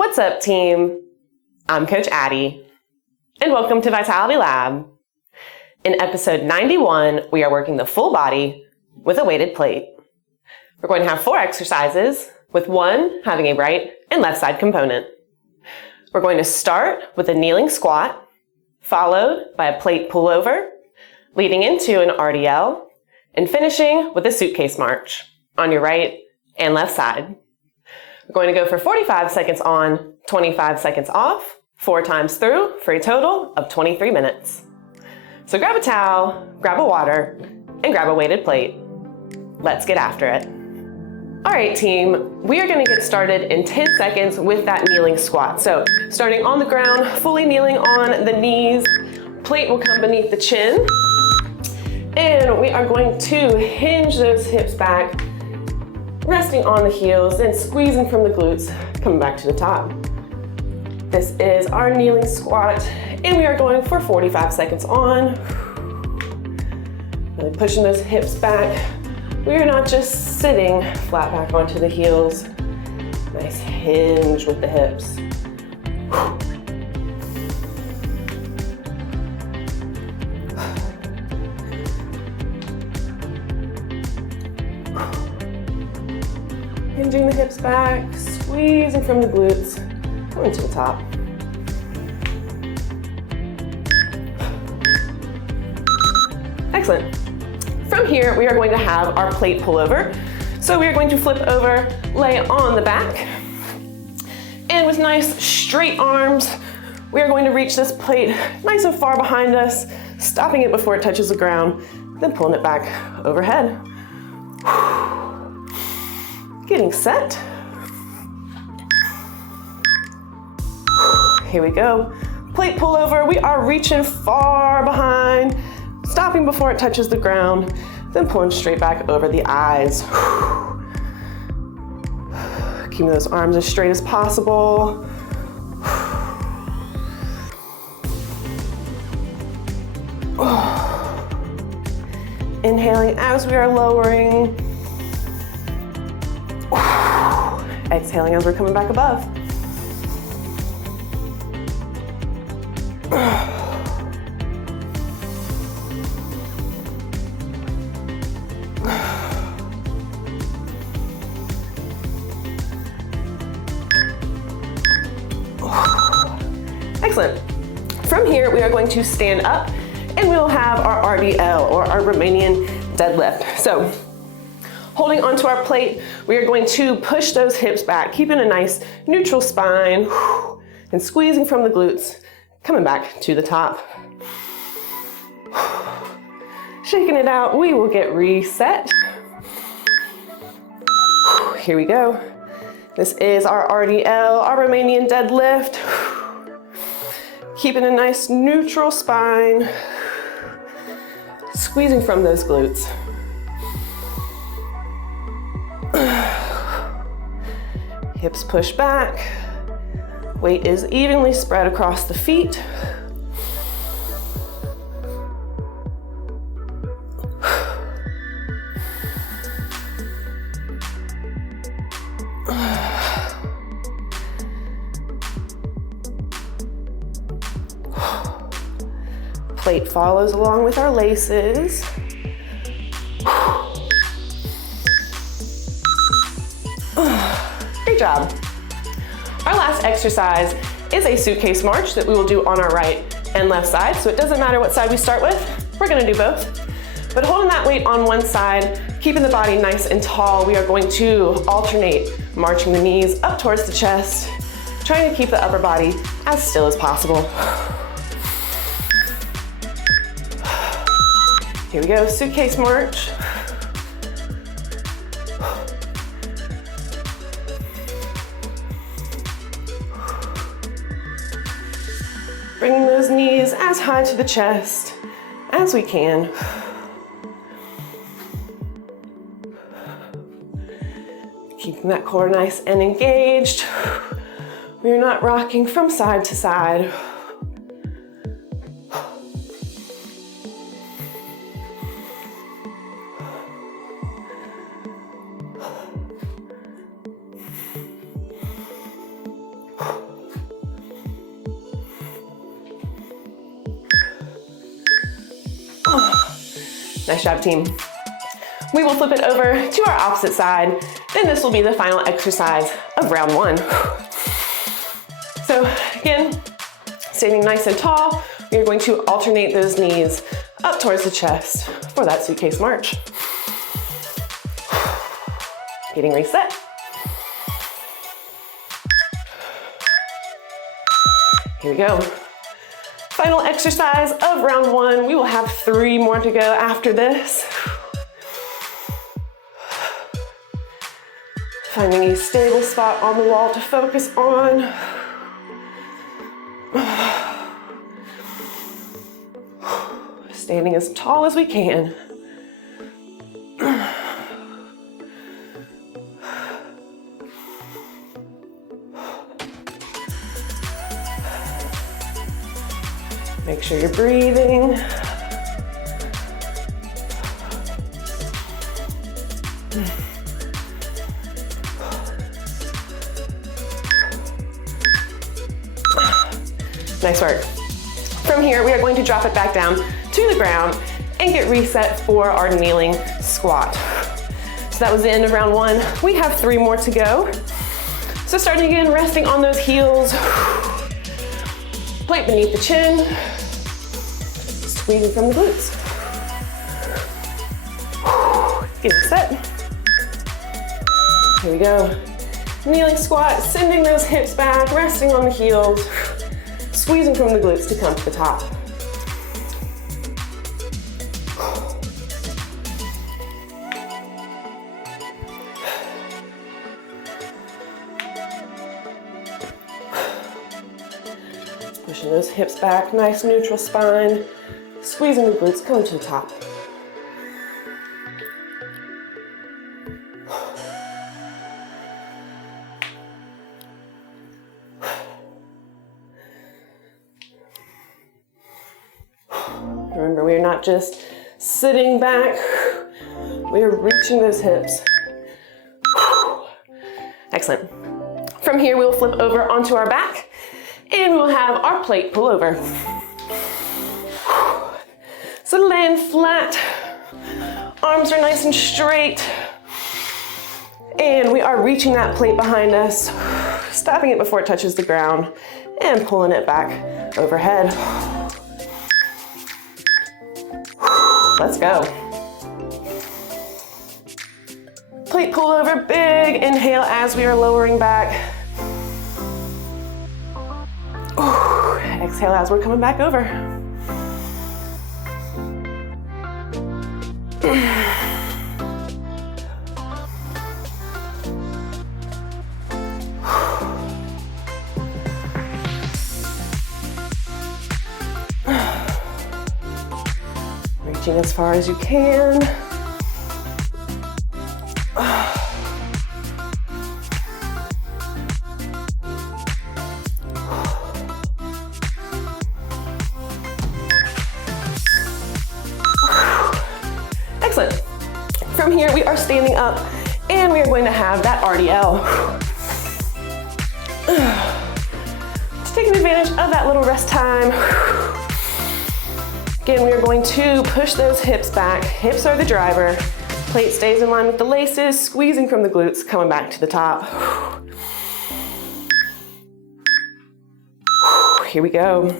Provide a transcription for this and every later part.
What's up, team? I'm Coach Addie, and welcome to Vitality Lab. In episode 91, we are working the full body with a weighted plate. We're going to have 4 exercises, with 1 having a right and left side component. We're going to start with a kneeling squat, followed by a plate pullover, leading into an RDL, and finishing with a suitcase march on your right and left side. We're going to go for 45 seconds on, 25 seconds off, 4 times through for a total of 23 minutes. So grab a towel, grab a water, and grab a weighted plate. Let's get after it. All right, team, we are going to get started in 10 seconds with that kneeling squat. So starting on the ground, fully kneeling on the knees, plate will come beneath the chin, and we are going to hinge those hips back, resting on the heels and squeezing from the glutes, coming back to the top. This is our kneeling squat, and we are going for 45 seconds on. Really pushing those hips back. We are not just sitting flat back onto the heels. Nice hinge with the hips. Hinging the hips back, squeezing from the glutes, coming to the top. Excellent. From here, we are going to have our plate pullover. So we are going to flip over, lay on the back, and with nice straight arms, we are going to reach this plate nice and far behind us, stopping it before it touches the ground, then pulling it back overhead. Getting set. Here we go. Plate pullover, we are reaching far behind, stopping before it touches the ground, then pulling straight back over the eyes. Keeping those arms as straight as possible. Inhaling as we are lowering. Exhaling as we're coming back above. Excellent. From here, we are going to stand up and we will have our RDL, or our Romanian deadlift. So, holding onto our plate, we are going to push those hips back, keeping a nice neutral spine, and squeezing from the glutes, coming back to the top. Shaking it out, we will get reset. Here we go. This is our RDL, our Romanian deadlift. Keeping a nice neutral spine, squeezing from those glutes. Hips push back. Weight is evenly spread across the feet. Plate follows along with our laces. Great job. Our last exercise is a suitcase march that we will do on our right and left side. So it doesn't matter what side we start with, we're gonna do both. But holding that weight on one side, keeping the body nice and tall, we are going to alternate marching the knees up towards the chest, trying to keep the upper body as still as possible. Here we go, suitcase march. Bringing those knees as high to the chest as we can. Keeping that core nice and engaged. We are not rocking from side to side. Nice job, team. We will flip it over to our opposite side, and this will be the final exercise of round one. So again, standing nice and tall, you're going to alternate those knees up towards the chest for that suitcase march. Getting reset. Here we go. Final exercise of round one. We will have 3 more to go after this. Finding a stable spot on the wall to focus on. Standing as tall as we can. Make sure you're breathing. Nice work. From here, we are going to drop it back down to the ground and get reset for our kneeling squat. So that was the end of round one. We have 3 more to go. So starting again, resting on those heels. Plate beneath the chin. Squeezing from the glutes. Getting set. Here we go. Kneeling squat, sending those hips back, resting on the heels. Squeezing from the glutes to come to the top. Pushing those hips back, nice neutral spine. Squeezing the glutes, coming to the top. Remember, we are not just sitting back, we are reaching those hips. Excellent. From here, we will flip over onto our back and we'll have our plate pull over. So land flat, arms are nice and straight, and we are reaching that plate behind us, stopping it before it touches the ground and pulling it back overhead. Let's go. Plate pull over, big inhale as we are lowering back. Exhale as we're coming back over. Reaching as far as you can. Excellent. From here, we are standing up and we are going to have that RDL. Just taking advantage of that little rest time. Again, we are going to push those hips back. Hips are the driver. Plate stays in line with the laces, squeezing from the glutes, coming back to the top. Here we go.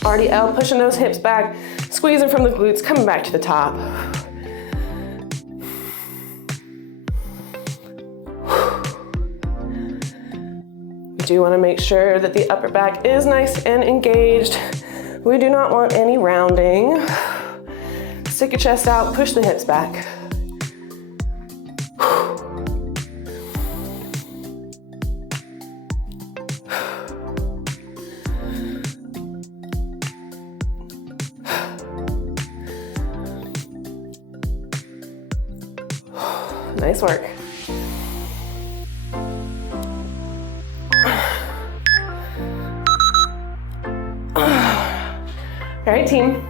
RDL, pushing those hips back, squeezing from the glutes, coming back to the top. We do want to make sure that the upper back is nice and engaged. We do not want any rounding. Stick your chest out, push the hips back. Nice work. All right, team.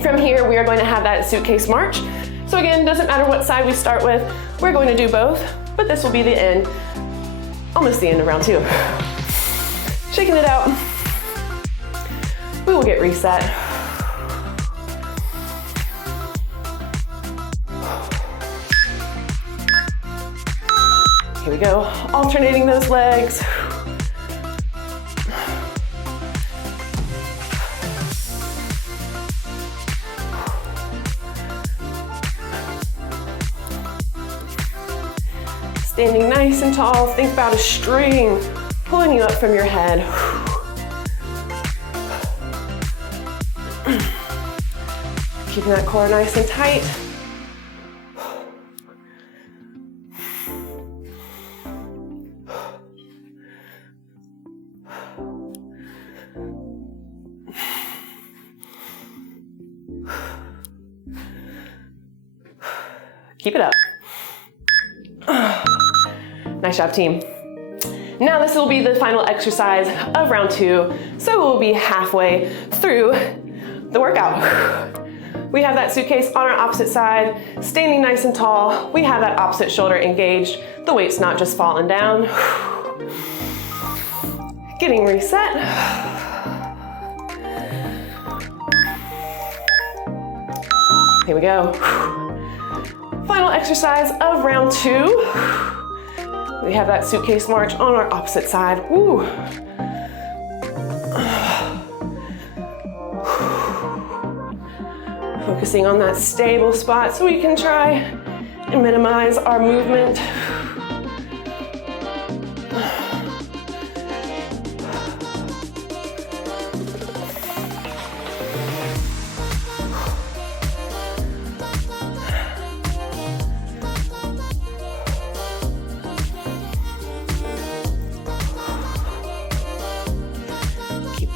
From here, we are going to have that suitcase march. So again, doesn't matter what side we start with, we're going to do both, but this will be the end, almost the end of round 2. Shaking it out. We will get reset. Here we go, alternating those legs. Standing nice and tall, think about a string pulling you up from your head. Keeping that core nice and tight. Keep it up. Nice job, team. Now this will be the final exercise of round 2, so we'll be halfway through the workout. We have that suitcase on our opposite side, standing nice and tall. We have that opposite shoulder engaged. The weight's not just falling down. Getting reset. Here we go. Final exercise of round 2. We have that suitcase march on our opposite side. Woo. Focusing on that stable spot so we can try and minimize our movement.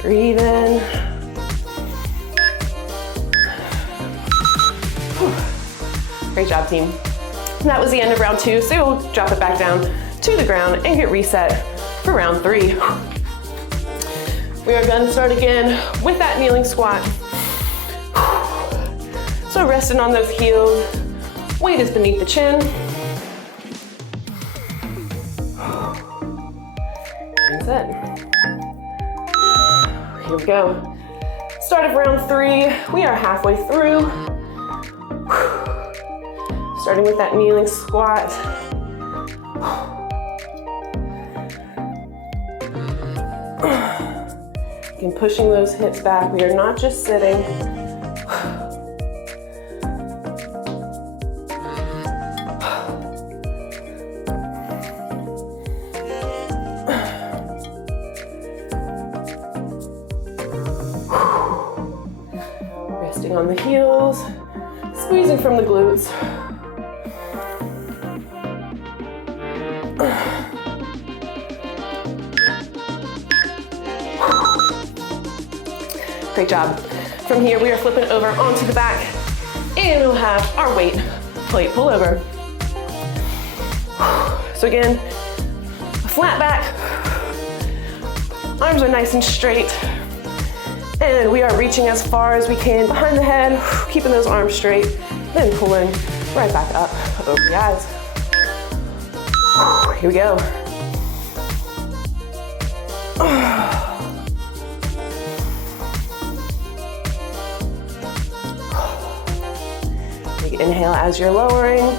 Breathing. Great job, team. And that was the end of round 2, so we'll drop it back down to the ground and get reset for round 3. We are going to start again with that kneeling squat. So resting on those heels, weight is beneath the chin. That's it. Here we go. Start of round 3. We are halfway through. Starting with that kneeling squat. Again, pushing those hips back. We are not just sitting. On the heels, squeezing from the glutes. Great job. From here, we are flipping over onto the back, and we'll have our weight plate pull over. So again, a flat back, arms are nice and straight. And we are reaching as far as we can behind the head, keeping those arms straight, then pulling right back up over the eyes. Here we go. Big inhale as you're lowering.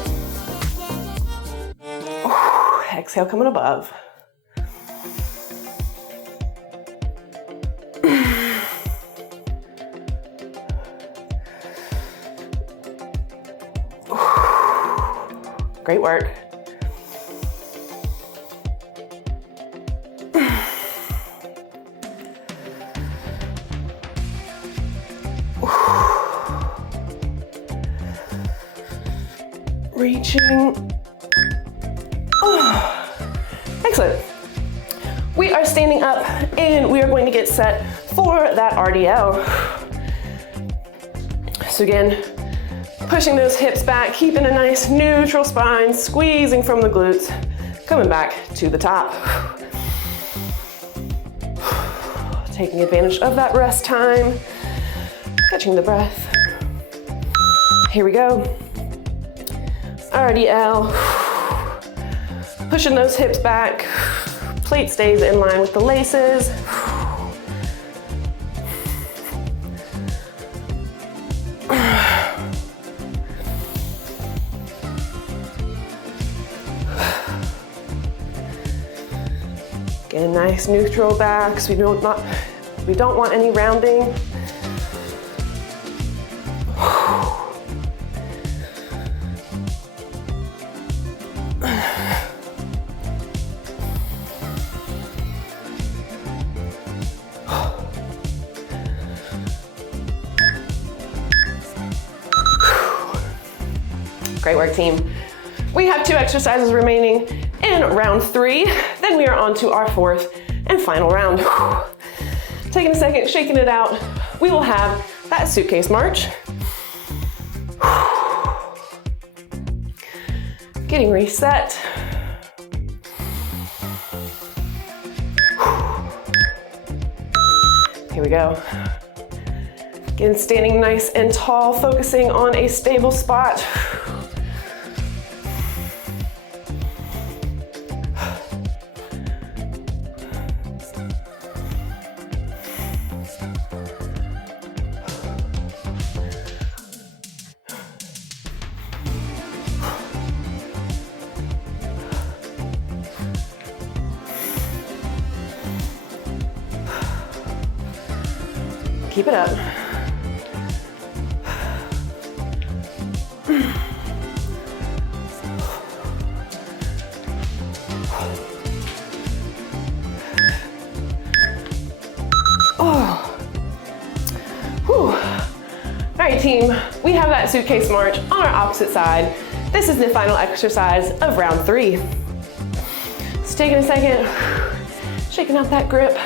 Exhale coming above. Great work. Reaching. Excellent. We are standing up and we are going to get set for that RDL. So again, pushing those hips back, keeping a nice neutral spine, squeezing from the glutes, coming back to the top. Taking advantage of that rest time, catching the breath. Here we go. RDL. Pushing those hips back, plate stays in line with the laces. Nice neutral backs. We don't want any rounding. Great work, team. We have 2 exercises remaining in round 3. Then we are on to our 4th and final round. Taking a second, shaking it out. We will have that suitcase march. Getting reset. Here we go. Again, standing nice and tall, focusing on a stable spot. Keep it up. Oh. Whew. All right, team, we have that suitcase march on our opposite side. This is the final exercise of round 3. Just taking a second, shaking out that grip.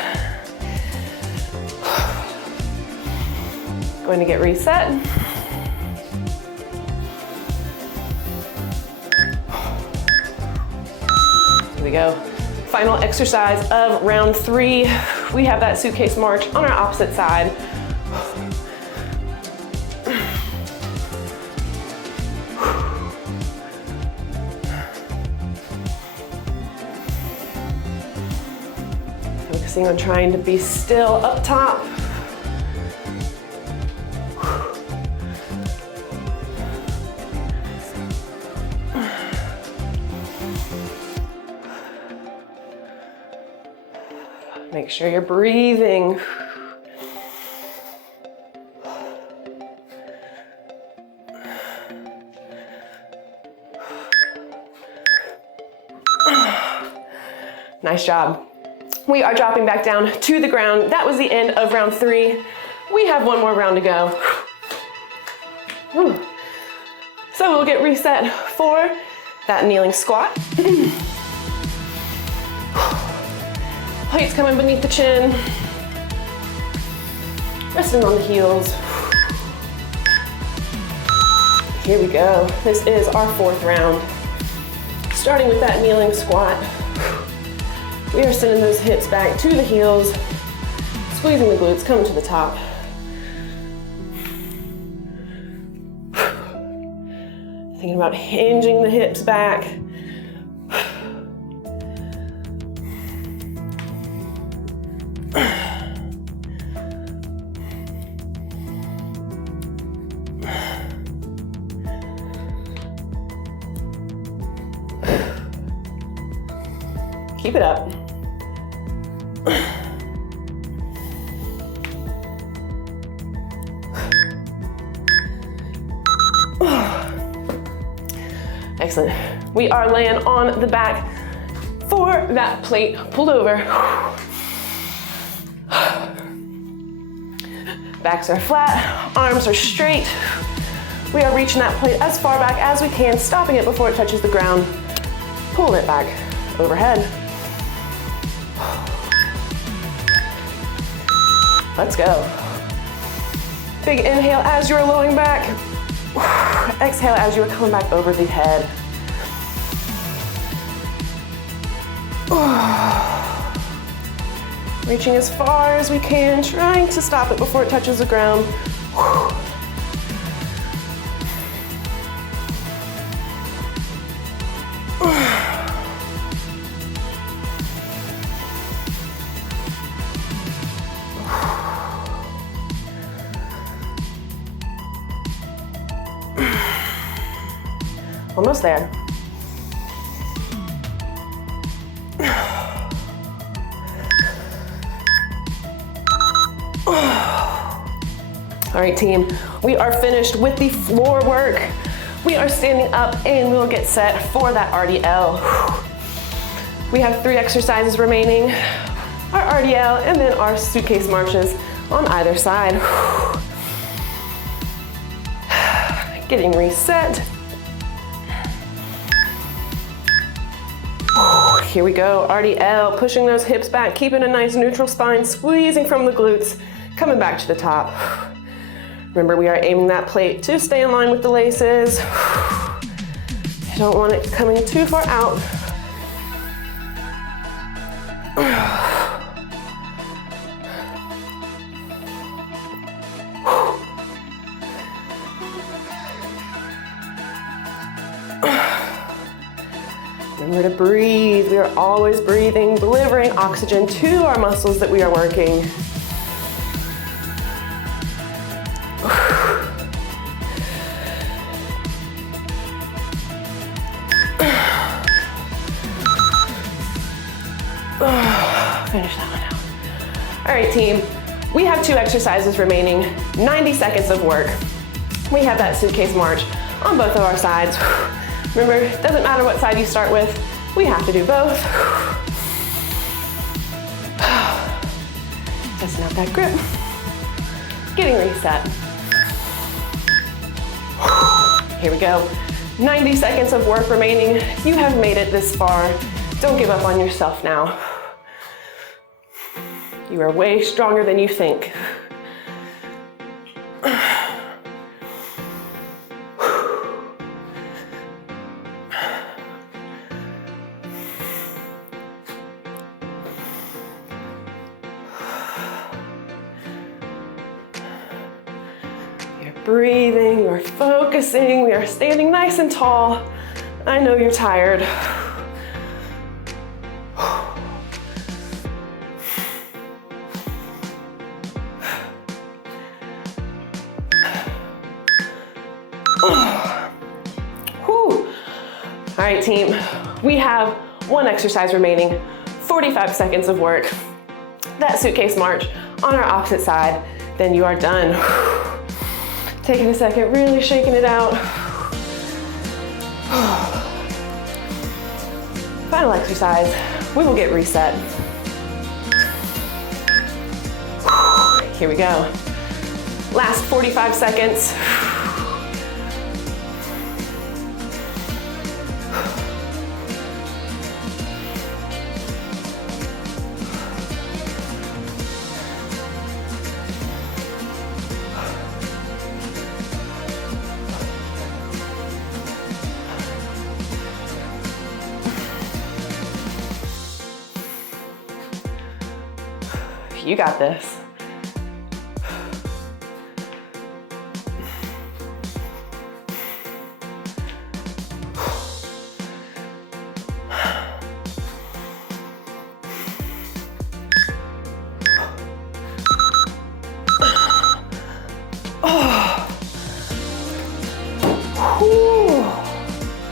Going to get reset. Here we go. Final exercise of round 3. We have that suitcase march on our opposite side. Focusing on trying to be still up top. Make sure you're breathing. Nice job. We are dropping back down to the ground. That was the end of round 3. We have 1 more round to go. Whew. So we'll get reset for that kneeling squat. Plates coming beneath the chin. Resting on the heels. Here we go. This is our 4th round. Starting with that kneeling squat. We are sending those hips back to the heels, squeezing the glutes, coming to the top. Thinking about hinging the hips back. Keep it up. Excellent. We are laying on the back for that plate pulled over. Backs are flat, arms are straight. We are reaching that plate as far back as we can, stopping it before it touches the ground, pulling it back overhead. Let's go. Big inhale as you're lowering back. Exhale as you're coming back over the head. Reaching as far as we can, trying to stop it before it touches the ground. Almost there. All right, team, we are finished with the floor work. We are standing up and we'll get set for that RDL. We have 3 exercises remaining, our RDL and then our suitcase marches on either side. Getting reset. Here we go, RDL, pushing those hips back, keeping a nice neutral spine, squeezing from the glutes, coming back to the top. Remember, we are aiming that plate to stay in line with the laces. I don't want it coming too far out. Remember to breathe. We are always breathing, delivering oxygen to our muscles that we are working. Finish that one out. All right, team, we have 2 exercises remaining, 90 seconds of work. We have that suitcase march on both of our sides. Remember, it doesn't matter what side you start with, we have to do both. Testing out that grip. Getting reset. Here we go. 90 seconds of work remaining. You have made it this far. Don't give up on yourself now. You are way stronger than you think. Breathing, you are focusing, we are standing nice and tall. I know you're tired. All right, team, we have 1 exercise remaining, 45 seconds of work. That suitcase march on our opposite side, then you are done. Taking a second, really shaking it out. Final exercise, we will get reset. Here we go. Last 45 seconds. You got this.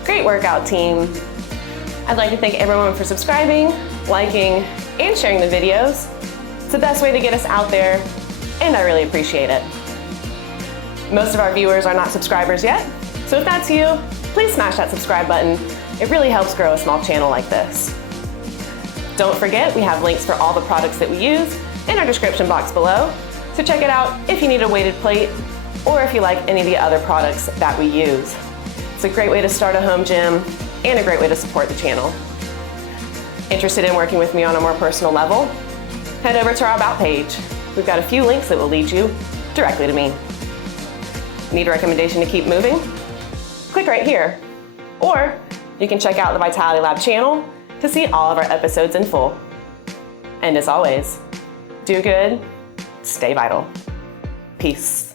Great workout, team. I'd like to thank everyone for subscribing, liking, and sharing the videos. It's the best way to get us out there, and I really appreciate it. Most of our viewers are not subscribers yet, so if that's you, please smash that subscribe button. It really helps grow a small channel like this. Don't forget, we have links for all the products that we use in our description box below, so check it out if you need a weighted plate or if you like any of the other products that we use. It's a great way to start a home gym and a great way to support the channel. Interested in working with me on a more personal level? Head over to our About page. We've got a few links that will lead you directly to me. Need a recommendation to keep moving? Click right here. Or you can check out the Vitality Lab channel to see all of our episodes in full. And as always, do good, stay vital. Peace.